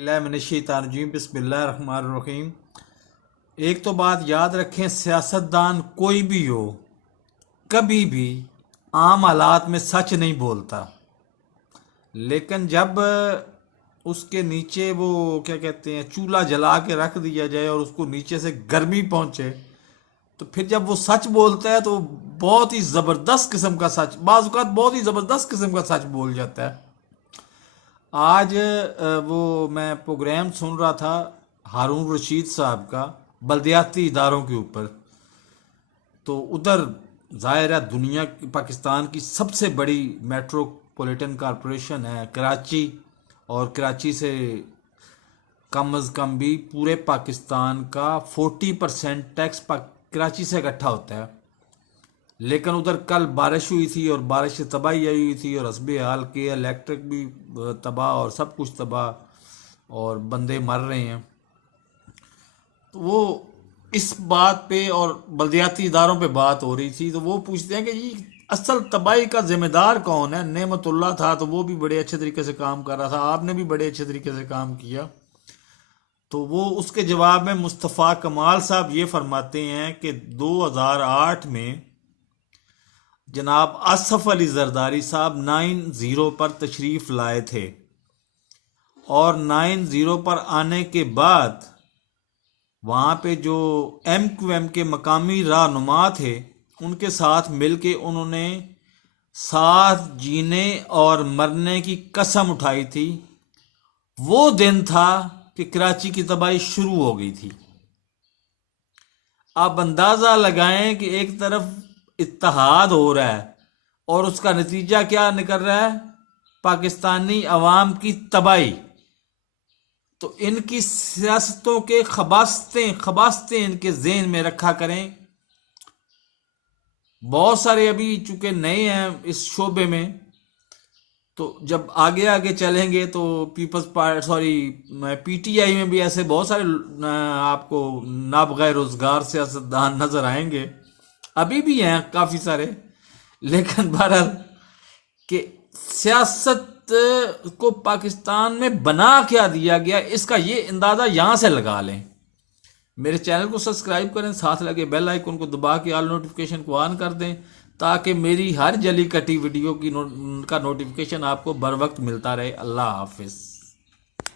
اللہ من الشیطان الرجیم بسم اللہ الرحمن الرحیم۔ ایک تو بات یاد رکھیں، سیاستدان کوئی بھی ہو کبھی بھی عام حالات میں سچ نہیں بولتا، لیکن جب اس کے نیچے وہ کیا کہتے ہیں چولہا جلا کے رکھ دیا جائے اور اس کو نیچے سے گرمی پہنچے تو پھر جب وہ سچ بولتا ہے تو بہت ہی زبردست قسم کا سچ، بعض اوقات بہت ہی زبردست قسم کا سچ بول جاتا ہے۔ آج وہ میں پروگرام سن رہا تھا ہارون رشید صاحب کا بلدیاتی اداروں کے اوپر، تو ادھر ظاہر ہے دنیا پاکستان کی سب سے بڑی میٹروپولیٹن کارپوریشن ہے کراچی، اور کراچی سے کم از کم بھی پورے پاکستان کا 40% ٹیکس کراچی سے اکٹھا ہوتا ہے، لیکن ادھر کل بارش ہوئی تھی اور بارش سے تباہی آئی ہوئی تھی اور حسب حال کے الیکٹرک بھی تباہ اور سب کچھ تباہ اور بندے مر رہے ہیں۔ تو وہ اس بات پہ اور بلدیاتی اداروں پہ بات ہو رہی تھی، تو وہ پوچھتے ہیں کہ جی اصل تباہی کا ذمہ دار کون ہے؟ نعمت اللہ تھا تو وہ بھی بڑے اچھے طریقے سے کام کر رہا تھا، آپ نے بھی بڑے اچھے طریقے سے کام کیا۔ تو وہ اس کے جواب میں مصطفیٰ کمال صاحب یہ فرماتے ہیں کہ 2008 میں جناب آصف علی زرداری صاحب 9-0 پر تشریف لائے تھے، اور 9-0 پر آنے کے بعد وہاں پہ جو ایم کیو ایم کے مقامی رہنما تھے ان کے ساتھ مل کے انہوں نے ساتھ جینے اور مرنے کی قسم اٹھائی تھی۔ وہ دن تھا کہ کراچی کی تباہی شروع ہو گئی تھی۔ آپ اندازہ لگائیں کہ ایک طرف اتحاد ہو رہا ہے اور اس کا نتیجہ کیا نکل رہا ہے؟ پاکستانی عوام کی تباہی۔ تو ان کی سیاستوں کے خباستیں ان کے ذہن میں رکھا کریں۔ بہت سارے ابھی چونکہ نئے ہیں اس شعبے میں، تو جب آگے آگے چلیں گے تو پی ٹی آئی میں بھی ایسے بہت سارے آپ کو نابغہ روزگار سیاستدان نظر آئیں گے، ابھی بھی ہیں کافی سارے، لیکن بہرحال کہ سیاست کو پاکستان میں بنا کیا دیا گیا اس کا یہ اندازہ یہاں سے لگا لیں۔ میرے چینل کو سبسکرائب کریں، ساتھ لگے بیل آئیکن کو دبا کے آل نوٹیفیکیشن کو آن کر دیں تاکہ میری ہر جلی کٹی ویڈیو کا نوٹیفیکیشن آپ کو بر وقت ملتا رہے۔ اللہ حافظ۔